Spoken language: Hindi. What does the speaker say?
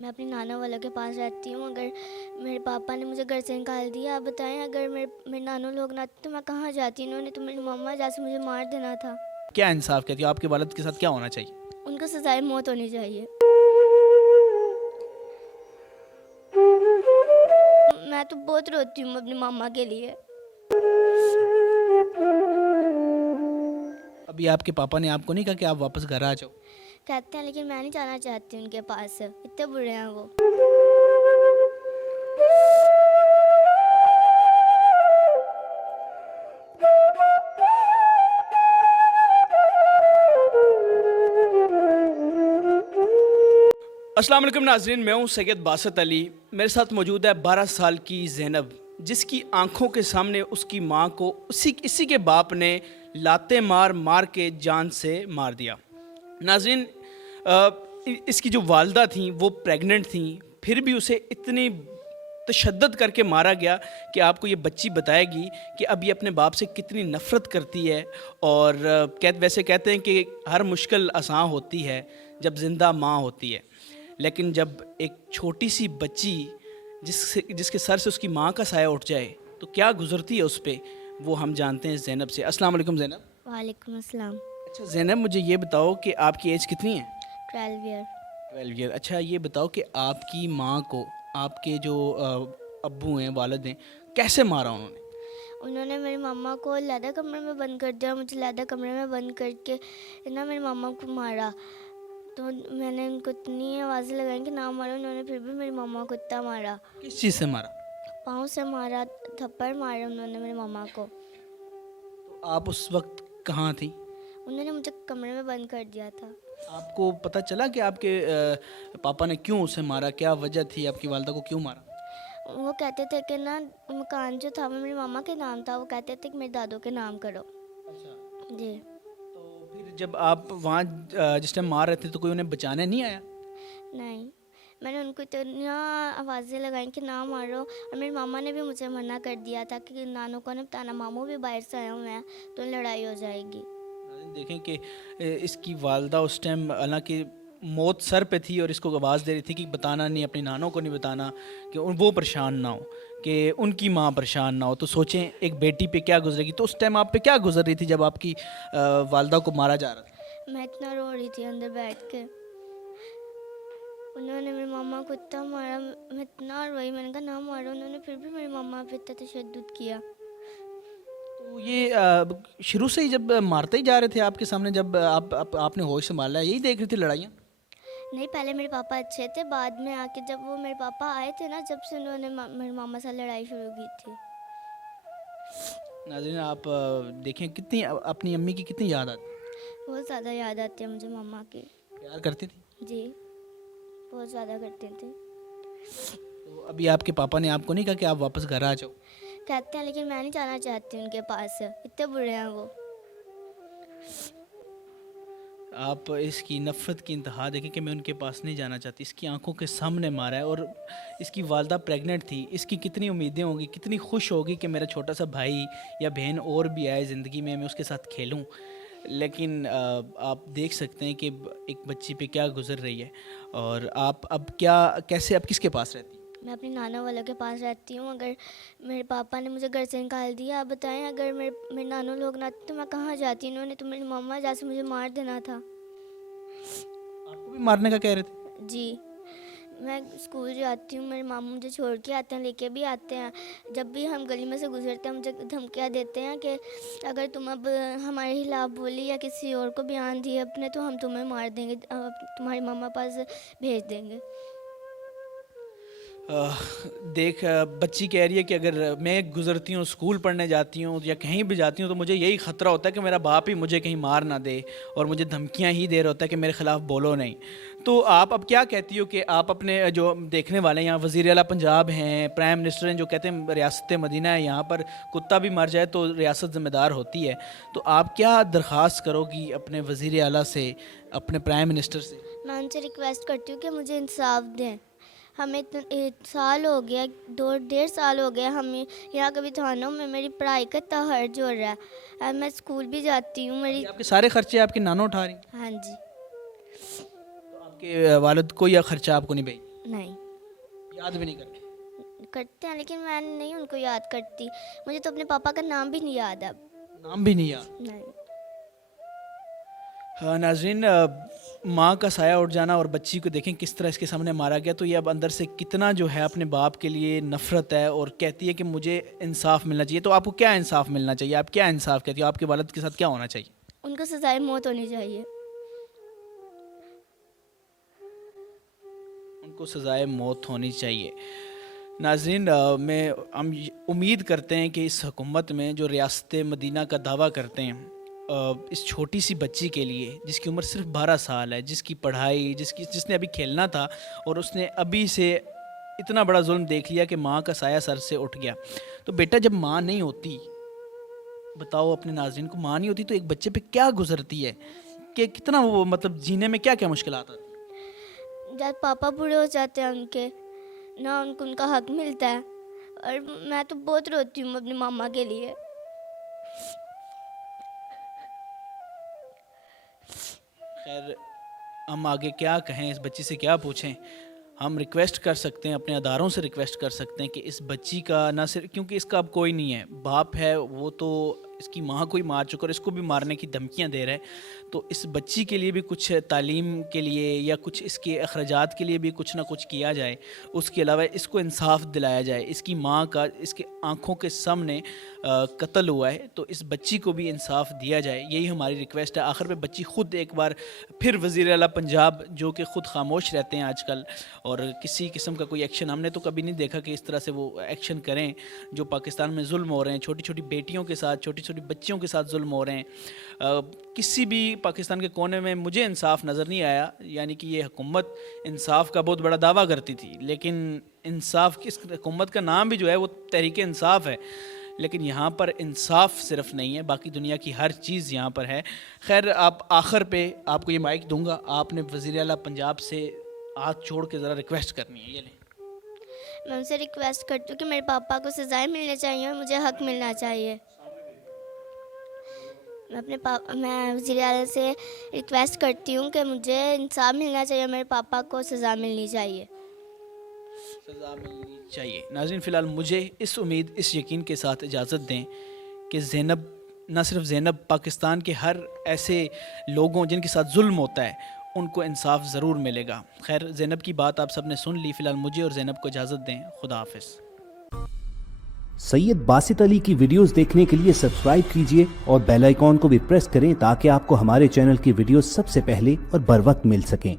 मैं अपनी नाना वालों के पास रहती हूँ। अगर मेरे पापा ने मुझे घर से निकाल दिया, आप बताएं, अगर मेरे नानू लोग ना आते तो मैं कहाँ जाती। इन्होंने तो मेरी मम्मा जैसे मुझे मार देना था। क्या इंसाफ कहती हो, आपके वालिद के साथ क्या होना चाहिए? उनको सजाए मौत होनी चाहिए। मैं तो बहुत रोती हूँ अपनी मम्मा के लिए। अभी आपके पापा ने आपको नहीं कहा कि आप वापस घर आ जाओ? कहते हैं, लेकिन मैं नहीं जाना चाहती उनके पास, इतने बुरे हैं वो। अस्सलाम वालेकुम नाज़रीन, मैं हूं सैयद बासत अली। मेरे साथ मौजूद है 12 साल की ज़ैनब, जिसकी आंखों के सामने उसकी मां को इसी के बाप ने लाते मार मार के जान से मार दिया। नाज़रीन, इसकी जो वालदा थी वो प्रेग्नेंट थी, फिर भी उसे इतनी तशद्दुद करके मारा गया कि आपको ये बच्ची बताएगी कि अब ये अपने बाप से कितनी नफ़रत करती है। और वैसे कहते हैं कि हर मुश्किल आसान होती है जब ज़िंदा माँ होती है, लेकिन जब एक छोटी सी बच्ची जिसके सर से उसकी माँ का साया उठ जाए तो क्या गुजरती है उस पर, वो हम जानते हैं ज़ैनब से। अस्सलाम वालेकुम ज़ैनब। वालेकुम अस्सलाम। अच्छा ज़ैनब, मुझे ये बताओ कि आपकी एज कितनी है? 12 ईयर। 12 ईयर। अच्छा ये बताओ कि आपकी माँ को आपके जो अब्बू हैं, वालिद हैं, कैसे मारा उन्होंने? उन्होंने मेरी मम्मा को लैदा कमरे में बंद कर दिया। मुझे लैदा कमरे में बंद करके ना मेरी मम्मा को मारा। तो मैंने उनको इतनी आवाज़ें लगाई कि ना मारो, उन्होंने फिर भी मेरी मम्मा को इतना मारा। किस चीज़ से मारा? पाँव से मारा, थप्पड़ मारे उन्होंने मेरी मम्मा को। तो आप उस वक्त कहाँ थी? उन्होंने मुझे कमरे में बंद कर दिया था। आपको पता चला कि आपके पापा ने क्यों उसे मारा? क्या वजह थी, आपकी वालदा को क्यों मारा? वो कहते थे कि ना मकान जो था वो मेरी मम्मा के नाम था। वो कहते थे कि मेरे दादू के नाम करो। अच्छा। जी। तो फिर जब आप वहाँ जिस टाइम मार रहे थे तो कोई उन्हें बचाने नहीं आया? नहीं, मैंने उनको इतना आवाज़ें लगाई कि ना मारो। और मेरी मामा ने भी मुझे मना कर दिया था कि नानू को नहीं बताना, मामू भी बाहर से आए हुए हैं तो लड़ाई हो जाएगी। नाज़रीन, देखें कि इसकी वालदा उस टाइम हालांकि मौत सर पे थी और इसको आवाज़ दे रही थी कि बताना नहीं, अपनी नानों को नहीं बताना, कि वो परेशान ना हो, कि उनकी माँ परेशान ना हो। तो सोचें एक बेटी पे क्या गुजरेगी। तो उस टाइम आप पे क्या गुजर रही थी जब आपकी वालदा को मारा जा रहा था? मैं इतना रो रही थी अंदर बैठ के। उन्होंने मेरी मम्मा को इतना मारा, मैं इतना रोई। मैंने कहा ना मारो, उन्होंने फिर भी मेरी मम्मा पे इतना तशद्दुद किया। तो ये शुरू से ही जब मारते ही जा रहे थे आपके सामने, जब आपने होश संभाला, यही देख रही थी लड़ाइयाँ? नहीं, पहले मेरे पापा अच्छे थे, बाद में आके जब वो मेरे पापा आए थे ना, जब से उन्होंने मेरी मामा से लड़ाई शुरू की थी। नाज़रीन, आप देखें कितनी अपनी अम्मी की कितनी याद आती। बहुत ज़्यादा याद आती है मुझे मम्मा की। प्यार करती थी? जी, बहुत ज़्यादा करते थे। तो अभी आपके पापा ने आपको नहीं कहा कि आप वापस घर आ जाओ? कहते हैं, लेकिन मैं नहीं जाना चाहती उनके पास, इतने बुरे हैं वो। आप इसकी नफ़रत की इंतहा देखें कि मैं उनके पास नहीं जाना चाहती। इसकी आंखों के सामने मारा है और इसकी वालदा प्रेग्नेंट थी। इसकी कितनी उम्मीदें होंगी, कितनी खुश होगी कि मेरा छोटा सा भाई या बहन और भी आए ज़िंदगी में, मैं उसके साथ खेलूं। लेकिन आप देख सकते हैं कि एक बच्ची पे क्या गुजर रही है। और आप अब क्या, कैसे, अब किसके पास रहती? मैं अपनी नाना वालों के पास रहती हूँ। अगर मेरे पापा ने मुझे घर से निकाल दिया, आप बताएं, अगर मेरे नानू लोग ना आते तो मैं कहाँ जाती। इन्होंने तो मेरी मम्मा जैसे मुझे मार देना था। आपको भी मारने का कह रहे थे? जी, मैं स्कूल जाती हूँ, मेरे मामू मुझे छोड़ के आते हैं, लेके भी आते हैं। जब भी हम गली में से गुजरते हैं मुझे धमकियाँ देते हैं कि अगर तुम अब हमारे खिलाफ बोली या किसी और को बयान दिए अपने, तो हम तुम्हें मार देंगे, तुम्हारी मम्मा पास भेज देंगे। देख, बच्ची कह रही है कि अगर मैं गुज़रती हूँ, स्कूल पढ़ने जाती हूँ या कहीं भी जाती हूँ, तो मुझे यही ख़तरा होता है कि मेरा बाप ही मुझे कहीं मार ना दे और मुझे धमकियाँ ही दे रहा होता है कि मेरे ख़िलाफ़ बोलो नहीं। तो आप अब क्या कहती हो कि आप अपने जो देखने वाले हैं, यहाँ वज़ीर आला पंजाब हैं, प्राइम मिनिस्टर हैं, जो कहते हैं रियासत मदीना है, यहाँ पर कुत्ता भी मर जाए तो रियासत ज़िम्मेदार होती है। तो आप क्या दरख्वास्त करोगी अपने वज़ीर आला से, अपने प्राइम मिनिस्टर से? मैं उनसे रिक्वेस्ट करती हूँ कि मुझे इंसाफ दें। हमें इतने 1 साल हो गया, 2 डेढ़ साल हो गया हमें यहाँ कभी थानों में। मेरी पढ़ाई का इतना हर्ज हो रहा है। मैं स्कूल भी जाती हूँ मेरी। अभी आपके सारे खर्चे आपकी नानो उठा रही हैं? हाँ जी। तो आपके वालिद कोई खर्चा आपको नहीं भेजी? नहीं याद भी नहीं करते? करते हैं, लेकिन मैं नहीं उनको याद करती। मुझे तो अपने पापा का नाम भी नहीं याद अब। नाम भी नहीं याद? नहीं। हाँ नाज़रीन, माँ का साया उठ जाना और बच्ची को देखें किस तरह इसके सामने मारा गया, तो ये अब अंदर से कितना जो है अपने बाप के लिए नफ़रत है और कहती है कि मुझे इंसाफ मिलना चाहिए। तो आपको क्या इंसाफ मिलना चाहिए? आप क्या इंसाफ कहती हो? आपके वालिद के साथ क्या होना चाहिए? उनको सजाए मौत होनी चाहिए। उनको सजाए मौत होनी चाहिए। नाज़रीन, हम उम्मीद करते हैं कि इस हुकूमत में जो रियासत मदीना का दावा करते हैं, इस छोटी सी बच्ची के लिए जिसकी उम्र सिर्फ 12 साल है, जिसकी पढ़ाई, जिसने अभी खेलना था और उसने अभी से इतना बड़ा जुल्म देख लिया कि माँ का साया सर से उठ गया। तो बेटा, जब माँ नहीं होती, बताओ अपने नाज़रीन को, माँ नहीं होती तो एक बच्चे पे क्या गुजरती है, कि कितना वो मतलब जीने में क्या क्या मुश्किलात आती हैं। जब पापा बूढ़े हो जाते हैं उनके, ना उनको उनका हक मिलता है। और मैं तो बहुत रोती हूँ अपनी मामा के लिए। खैर, हम आगे क्या कहें, इस बच्ची से क्या पूछें। हम रिक्वेस्ट कर सकते हैं, अपने अदारों से रिक्वेस्ट कर सकते हैं कि इस बच्ची का ना सिर्फ, क्योंकि इसका अब कोई नहीं है, बाप है वो तो इसकी माँ को ही मार चुका और इसको भी मारने की धमकियाँ दे रहा है। तो इस बच्ची के लिए भी कुछ तालीम के लिए या कुछ इसके अखराजात के लिए भी कुछ ना कुछ किया जाए। उसके अलावा इसको इंसाफ दिलाया जाए। इसकी माँ का इसके आँखों के सामने कत्ल हुआ है, तो इस बच्ची को भी इंसाफ दिया जाए, यही हमारी रिक्वेस्ट है। आखिर में बच्ची ख़ुद एक बार फिर वज़ीर आला पंजाब, जो कि ख़ुद खामोश रहते हैं आजकल और किसी किस्म का कोई एक्शन हमने तो कभी नहीं देखा कि इस तरह से वो एक्शन करें। जो पाकिस्तान में जुल्म हो रहे हैं, छोटी छोटी बेटियों के साथ, छोटी छोटी बच्चियों के साथ जुल्म हो रहे हैं, किसी भी पाकिस्तान के कोने में मुझे इंसाफ नज़र नहीं आया। यानी कि ये हुकूमत इंसाफ का बहुत बड़ा दावा करती थी, लेकिन इंसाफ की, इस हुकूमत का नाम भी जो है वो तहरीक इंसाफ है, लेकिन यहाँ पर इंसाफ सिर्फ नहीं है, बाकी दुनिया की हर चीज़ यहाँ पर है। खैर, आप आखिर पे आपको ये माइक दूंगा, आपने वज़ीर आला पंजाब से हाथ छोड़ के ज़रा रिक्वेस्ट करनी है। ये लें। मैं उनसे रिक्वेस्ट करती हूँ कि मेरे पापा को सजाएं मिलनी चाहिए और मुझे हक मिलना चाहिए। मैं वज़ीर आला से रिक्वेस्ट करती हूँ कि मुझे इंसाफ मिलना चाहिए, मेरे पापा को सज़ा मिलनी चाहिए। सज़ा मिलनी चाहिए। नाज़रीन, फ़िलहाल मुझे इस उम्मीद, इस यकीन के साथ इजाज़त दें कि ज़ैनब, न सिर्फ ज़ैनब, पाकिस्तान के हर ऐसे लोगों जिनके साथ जुल्म होता है उनको इंसाफ ज़रूर मिलेगा। खैर, ज़ैनब की बात आप सब ने सुन ली। फ़िलहाल मुझे और ज़ैनब को इजाज़त दें। खुदा हाफ़िज़। सैयद बासित अली की वीडियोस देखने के लिए सब्सक्राइब कीजिए और बेल आइकॉन को भी प्रेस करें ताकि आपको हमारे चैनल की वीडियोस सबसे पहले और बर वक्त मिल सकें।